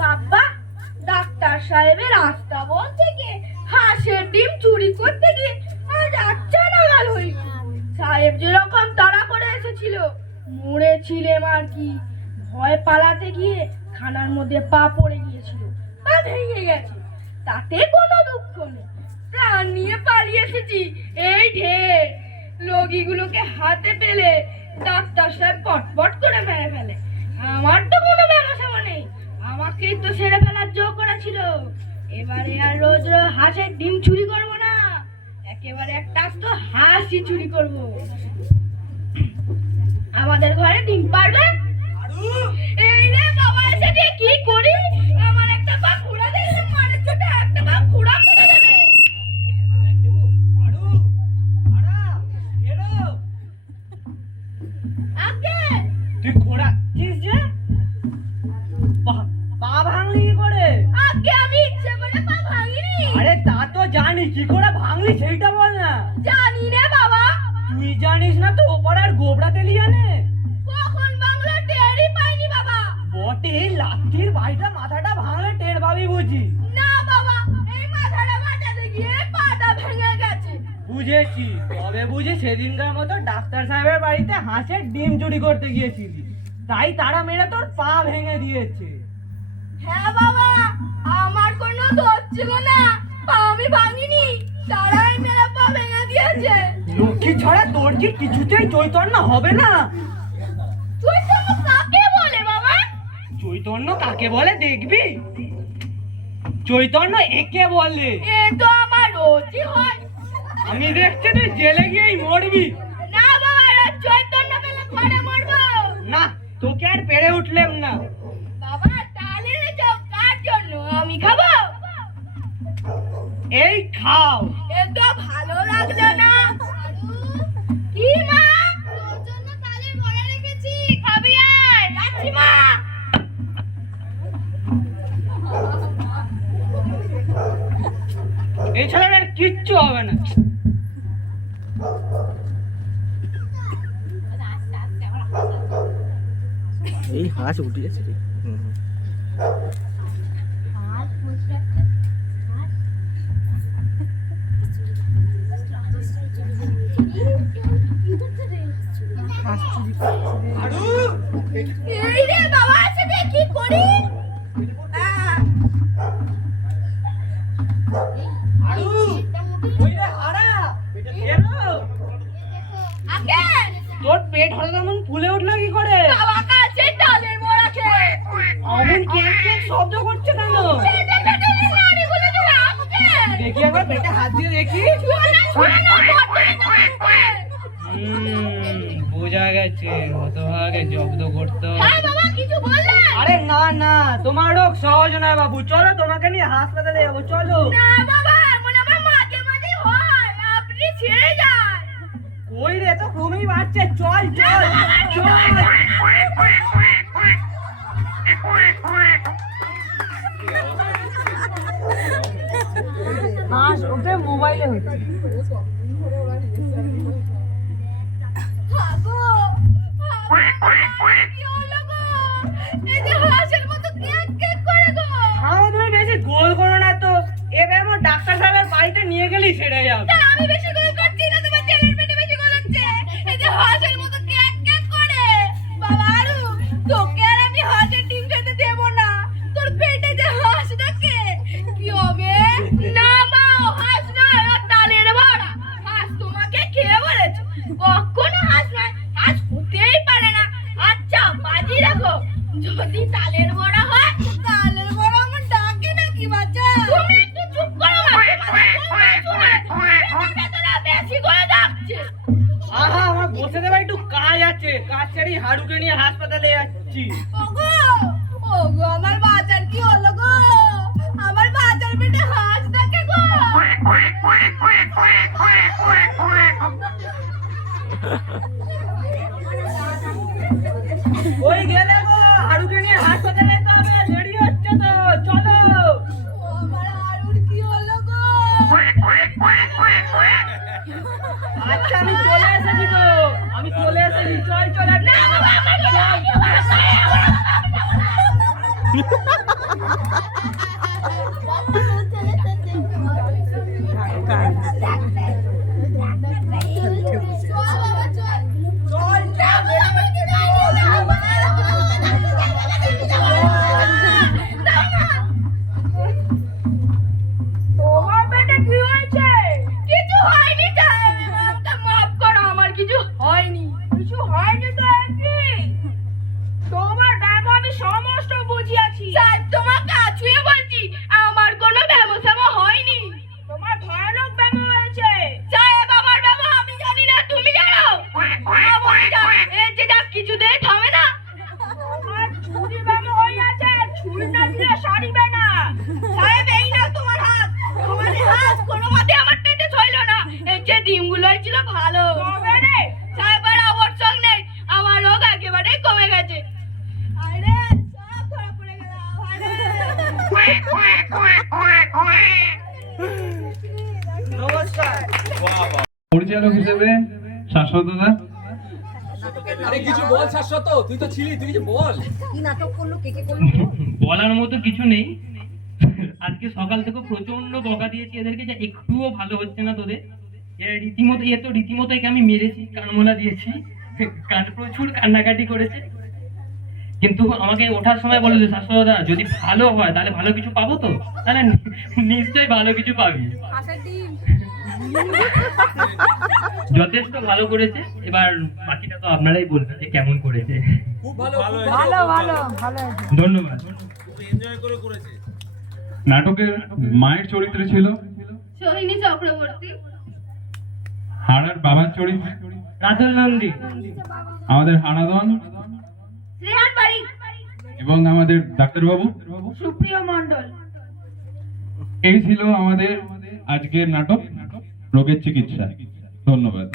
বাবা, ডাক্তার সাহেবের আস্তাবল থেকে হাঁসের ডিম চুরি করতে গিয়ে আজ 8টা নাগাল হয়েছে। সাহেব যেরকম তাড়া করে এসেছিল, মরেছিলেম আর কি। ভয় পালাতে গিয়ে খানার মধ্যে পা পড়ে গিয়েছিল, পা ভেঙে গেছে। তাতে কোনো দুঃখ নেই, প্রাণ নিয়ে পালিয়ে এসেছি। এই ঢের রোগীগুলোকে হাতে পেলে ডাক্তার সাহেব পটপট করে মেরে ফেলে। আমার তো কোনো ব্যবসা নেই, আমাকেই তো সেরে ফেলার জো করেছিল। এবারে আর রোজ রোজ হাঁসের ডিম চুরি করব না, একেবারে একটা তো হাঁসই চুরি করব। আমাদের ঘরে ডিম পারবে? এই রে বাবা, এসে কি করি? আমার একটা পা খুঁড়া দেবে, মারের চোটে একটা পা খুঁড়া করে দেবে। আগে তুই ঘোড়া কিস যে পা ভাঙলি কি করে? আগে আমি ইচ্ছে করে পা ভাঙিনি। আরে তা তো জানি, কি করে ভাঙলি সেইটা বল না। জানি রে বাবা। তুই জানিস না তো ওপর আর গোবরাতে লিয়ানে কখন বাংলা টেরই পাইনি বাবা। বটে, লাঠির বাইটা মাথাটা ভাঙলে টের পাবি বুঝি। না বাবা, এই মাথাটা বাঁচাতে গিয়ে পাটা ভেঙে গেছে। বুঝেছি, তবে বুঝি সেদিনকার মতো ডাক্তার সাহেবের বাড়িতে হাঁসের ডিম চুরি করতে গিয়েছিলি, তাই তারা মেরে তোর পা ভেঙে দিয়েছে। হ্যাঁ বাবা, আমার কোনো দোষ ছিল না, পা আমি ভাঙিনি, তারাই মেরে পা ভেঙে দিয়েছে। লক্ষ্মী ছাড়া তোর কি কিছুতেই চৈতন্য হবে না? চৈতন্য কাকে বলে বাবা? চৈতন্য কাকে বলে দেখবি? চৈতন্য একে বলে। এ তো আমার রোজই হয়। আমি দেখছি তুই জেলে গিয়েই মরবি। না বাবা, রোজ চৈতন্য পেলে পরে মরবো না, তোকে আর পেরে উঠলেম না। বাবা। তাহলে চোখ কার জন্য আমি খাবো? এই খাও। এ তো ভালো লাগলো না। কি মা, তোর জন্য তালের বড়া রেখেছি, খাবি? আয়, যাচ্ছি মা। এই ছেলেটার কিচ্ছু হবে না। এই হাঁস উঠে গেছে রে। এই রে বাবা, সাথে কি করি? আগে তোর পেট হঠাৎ এমন ফুলে উঠলো কি করে? বাবা কাছে তালের বড়া খেয়ে অমন কেক কেক শব্দ করছে কেন? পেটে পেটে নাড়ি গুলো তো রাখবে। দেখি একবার পেটে হাত দিয়ে দেখি। ছুঁয়ে না, বোঝা গেছে, হতভাগে জব্দ করতে। হ্যাঁ বাবা, কিছু বললেন? আরে না না, তোমার রোগ সহজ নয় বাবু, চলো তোমাকে নিয়ে হাসপাতালে যাবো, চলো। না বাবা, এমন আমার মাঝে মাঝে হয়, আপনি ছেড়ে যান। কই রে, তো ক্রমেই বাড়ছে, চল চল চল। হাঁস ওকে মোবাইলে হচ্ছে। হাগো, কি হলো গো? এই যে হাঁসের মতো কেক কেক করে গো। হ্যাঁ, তুমি বেশি গোল করো না তো, এবার আমার ডাক্তার সাহেবের বাড়িতে নিয়ে গেলেই সেরে যাবে। তা আমি বেশি গোল করছি না, তোমার ছেলের পেটে বেশি গোল হচ্ছে। এই যে হাঁসের মতো কেক কেক করে। বাবা আরু, তোকে আর আমি হাঁসের ডিম খেতে দেব না। তোর পেটে যে হাঁস ডাকে, কি হবে? না মা, ও হাঁস নয়, ও তালের বড়া। হাঁস তোমাকে খেয়ে বলেছে, কখনো হাঁস নয়, হাঁস হতেই পারে না। আচ্ছা বাজি রাখো, যদি তালের বড়া হয়, তালের বড়া আমার ডাকে নাকি বাচ্চা? তুমি একটু চুপ করো মা, বেশি করে ডাকছে। আহা, আমার বসে দেবে, একটু কাজ আছে, কাজ ছেড়ে হাড়ুকে নিয়ে হাসপাতালে যাচ্ছি। ওগো, ওগো, আমার বাচ্চার কি হলো গো? আমার বাচ্চার পেটে হাঁস ডাকে গো। ওই গেলে গো, হাড়ুকে নিয়ে হাসপাতালে যেতে হবে, দেরি হচ্ছে তো, চলো। আমার আরুর কি হলো গো? আচ্ছা, আমি চলে এসেছি তো, আমি চলে এসেছি। চল চল আর না বাবা আমাকে তোমার পেটে কি হয়েছে? কিছু হয়নি সাহেব, আমাকে মাফ করো, আমার কিছু হয়নি। কিছু হয়নি তো কি? তোমার ব্যায়াম আমি সমস্ত বুঝিয়েছি। স্যার তোমাকে আছুয়ে বলছি, আমার কোনো ব্যবসা হয়নি। তোমার ভয়ানক ব্যায়াম হয়েছে। সাহেব আমার ব্যায়াম আমি জানি না, তুমি জানো? এর যে যা কিছুতেই থামে না। তোমার ছুরি ব্যায়াম হয়ে আছে, ছুরি না দিলে সারিবে না। সাহেব এই না তোমার হাত, তোমার এই হাত কোনো মতে আমার পেটে ছইলো না। এর যে ডিমগুলোই ছিল ভালো। তবে রে সাহেব আর আবশ্যক নেই, আমার রোগ একেবারে কমে গেছে। আরে সব ধরা পড়ে গেল নমস্কার। পরিচালক হিসেবে শাশ্বত দা, আরে কিছু বল শাশ্বত, তুই তো ছিলি, তুই কিছু বল। বলার মতো কিছু নেই। আজকে সকাল থেকে প্রচন্ড বকা দিয়েছি এদেরকে, যে একটুও ভালো হচ্ছে না তোদের। রীতিমতো একে আমি মেরেছি, কানমোলা দিয়েছি, প্রচুর কান্নাকাটি করেছে। কিন্তু আমাকে ওঠার সময় বলে যে শাশ্বতদা যদি ভালো হয় তাহলে ভালো কিছু পাবো তো, তাহলে নিশ্চয়ই ভালো কিছু পাবি। যথেষ্ট ভালো করেছে, এবার বাকিটা তো আপনারাই বলবেন যে কেমন করেছে। খুব ভালো, ভালো ভালো ভালো। ধন্যবাদ। নাটকের মায়ের চরিত্রে ছিল সোহিনী চক্রবর্তী, হারার বাবার চরিত্রে রাতুল নন্দী, আমাদের হারাদন শ্রেয়ান বাড়ি, এবং আমাদের ডাক্তারবাবু। সুপ্রিয় মণ্ডল। এই ছিল আমাদের আজকের নাটক রোগের চিকিৎসা। ধন্যবাদ।